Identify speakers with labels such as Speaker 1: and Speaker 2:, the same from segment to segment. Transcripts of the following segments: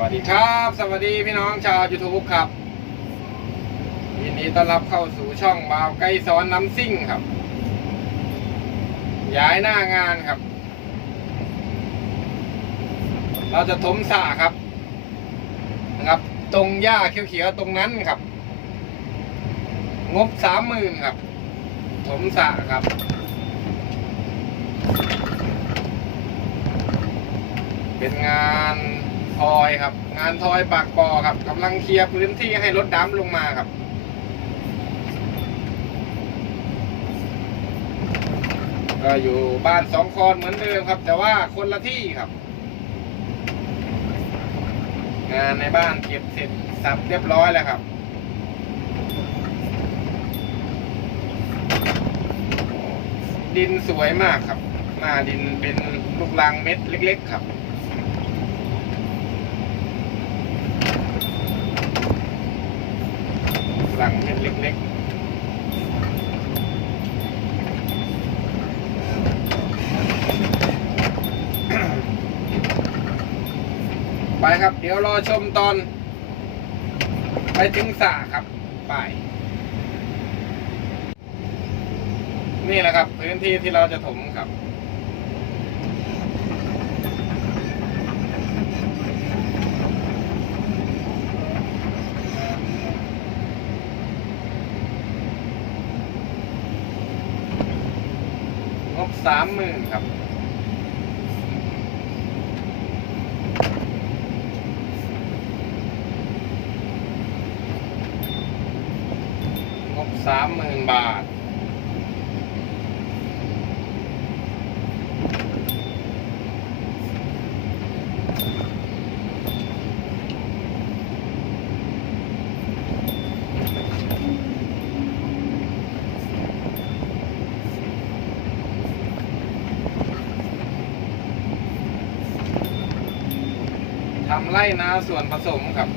Speaker 1: วัสดีครับ สวัสดีพี่น้องชาวยูทูบครับยินดีต้อนรับเข้าสู่ช่องบาวไกลสอนน้ำซิ่งครับ ย้ายหน้างานครับ เราจะถมสระครับนะครับ ตรงหญ้าเขียวๆตรงนั้นครับ งบสามหมื่นครับ ถมสระครับเป็นงาน ทอยครับ งานทอยปากปอครับกำลังเคลียร์พื้นที่ให้รถดำลงมาครับก็อยู่บ้านสองคอนเหมือนเดิมครับ แต่ว่าคนละที่ครับ งานในบ้านเก็บเสร็จสับเรียบร้อยแล้วครับดินสวยมากครับ หน้าดินเป็นลูกรังเม็ดเล็ก ๆ ครับ หลังเม็ดเล็กๆไปครับ เดี๋ยวรอชมตอน ไปถึงสระครับไปนี่แหละครับ พื้นที่ที่เราจะถมครับ สามหมื่นครับงบสามหมื่นบาท ทำไร่นาส่วนผสมครับ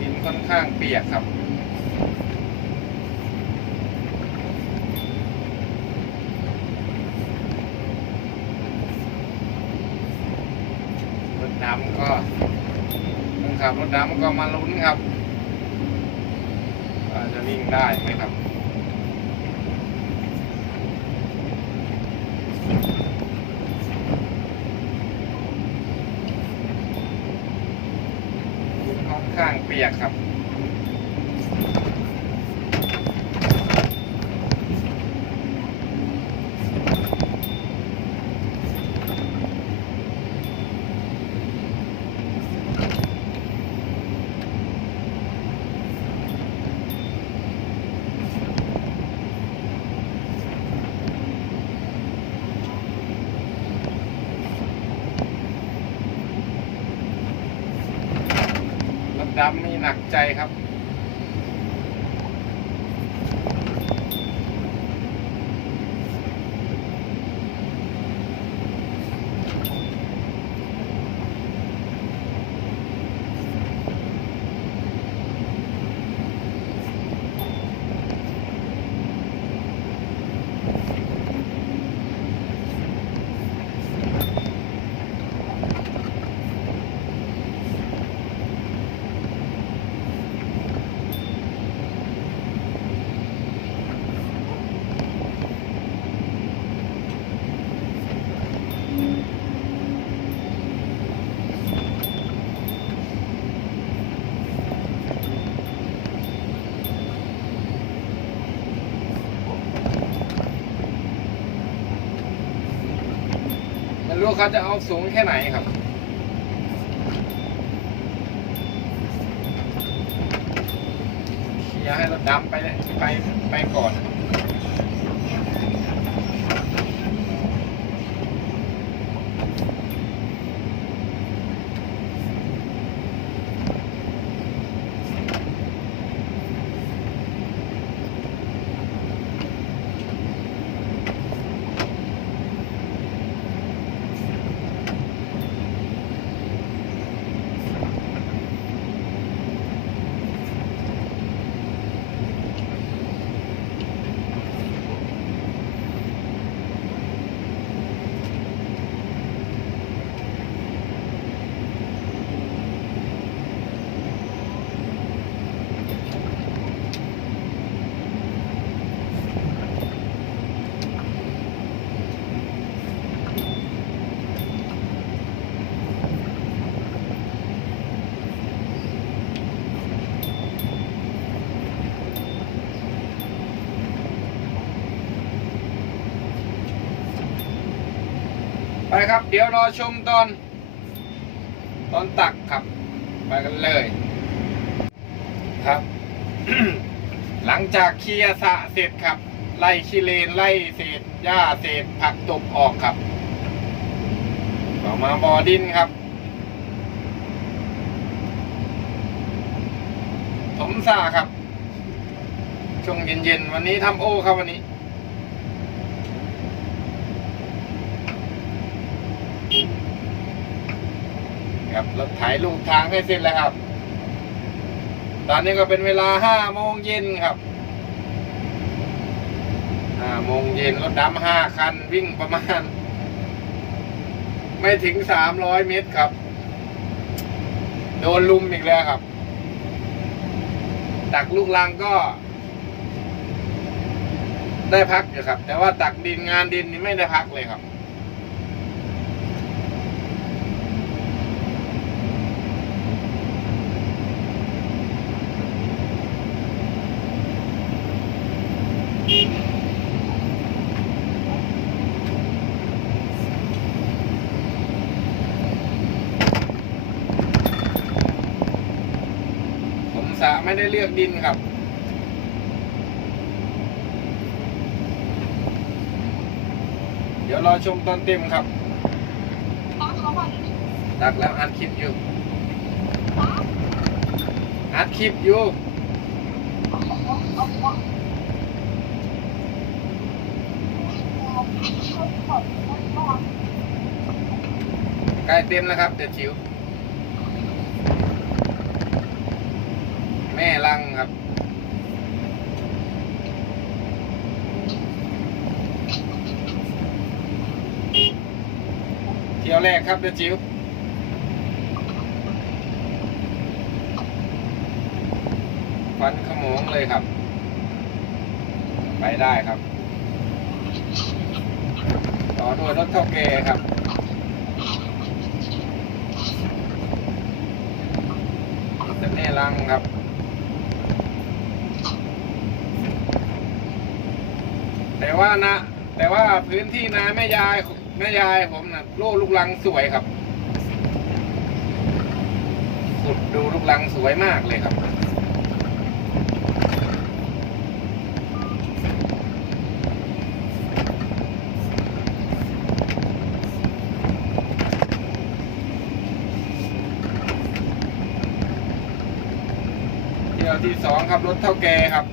Speaker 1: ดินค่อนข้างเปียกครับรถดำก็ ครับรถดำก็มาลุ้นครับอาจะวิ่งได้ไหมครับค่อนข้างเปียกครับ ดำมีหนักใจครับ เขาจะเอาสูงแค่ไหนครับเคียร์ให้รถดำไปเลยไปไปก่อน ไปครับ เดี๋ยวรอชมตอน ตอนตักครับ ไปกันเลย ครับ หลังจากเคลียร์สะเสร็จครับ ไล่ขี้เลนไล่เศษหญ้าเศษผักตบออกครับต่อมาบอดินครับถมสาครับ ช่วงเย็นๆ วันนี้ทำโอครับวันนี้ ครับรถไถลูกทางให้เสร็จแล้วครับ ตอนนี้ก็เป็นเวลาห้าโมงเย็นครับห้าโมงเย็นรถดำห้าคันวิ่งประมาณ ไม่ถึงสามร้อยเมตรครับ โดนลุมอีกแล้วครับ ตักลูกลังก็ ได้พักอยู่ครับ แต่ว่าตักดินงานดินนี่ไม่ได้พักเลยครับะไม่ได้เลือกดินครับเดี๋ยวรอชมตอนเต็มครับ ดักแล้วอัดคลิปอยู่ อัดคลิปอยู่ ใกล้เต็มแล้วครับ เดี๋ยวชิว แม่ลังครับ เที่ยวแรกครับเดี๋ยวจิ๋วฟันขโมงเลยครับ ไปได้ครับ ต่อด้วยรถเท่าแก่ครับจะแม่ลังครับ แต่ว่านะ แต่ว่าพื้นที่นาแม่ยายแม่ยายผมนะโล่ลูกลังสวยครับขุดดูลูกลังสวยมากเลยครับเที่ยวที่สองครับรถเท่าแกครับ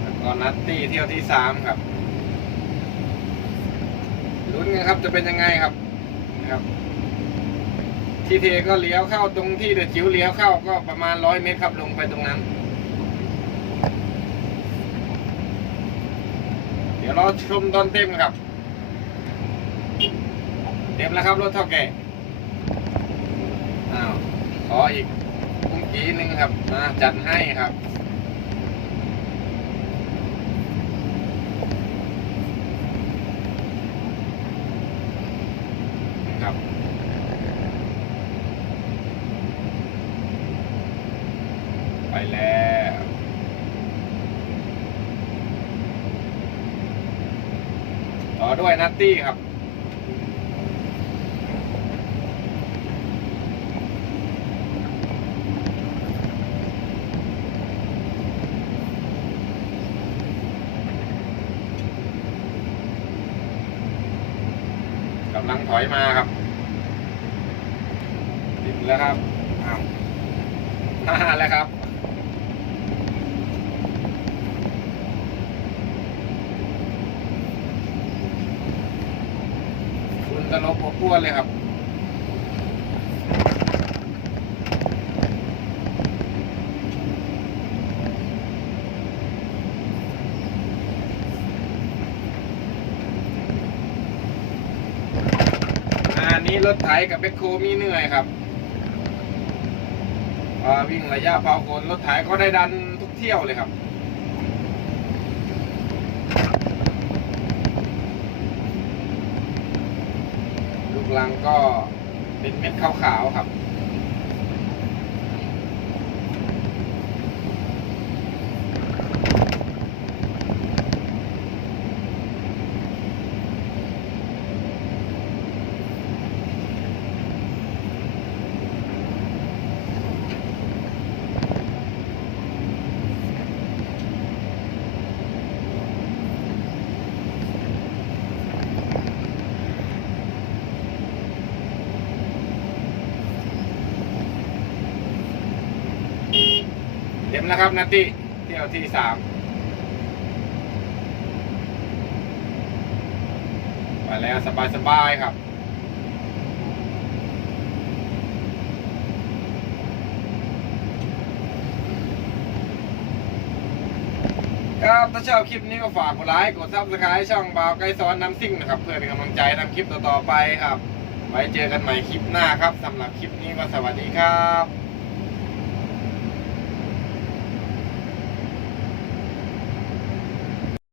Speaker 1: แล้วก็นั ตตี้เที่ยวที่สามครับลุ้นกันครับจะเป็นยังไงครับนะครับ ที่เทก็เลี้ยวเข้าตรงที่เดือดจิ๋วเลี้ยวเข้าก็ประมาณร้อยเมตรครับลงไปตรงนั้น เดี๋ยวเราชมตอนเต็มครับ เต็มแล้วครับรถเท่าแก่อ้าวขออีกกุ้งกีหนึ่งครับมาจัดให้ครับ ไปแล้ว ต่ อด้วยนัตตี้ครับ กำลังถอยมาครับติดแล้วครับอ้าวมาแล้วครับ คุณ ตลบอบอ้วนเลยครับ อันนี้รถไถกับเบคโคมีเหนื่อยครับวิ่งระยะเผาคนรถไถก็ได้ดันทุกเที่ยวเลยครับ ลังก็เป็นเม็ดขาวๆครับ เต็ มแล้วครับนาติเที่ยวที่สามไปแล้วสบายๆครับครับถ้าชอบคลิปนี้ก็ฝากกดไลค์กดซับสไครต์ช่องบ่าวไกด์สอนน้ำซิ่งนะครับ เพื่อเป็นกำลังใจทำคลิปต่อๆไปครับ ไว้เจอกันใหม่คลิปหน้าครับสำหรับคลิปนี้ก็สวัสดีครับ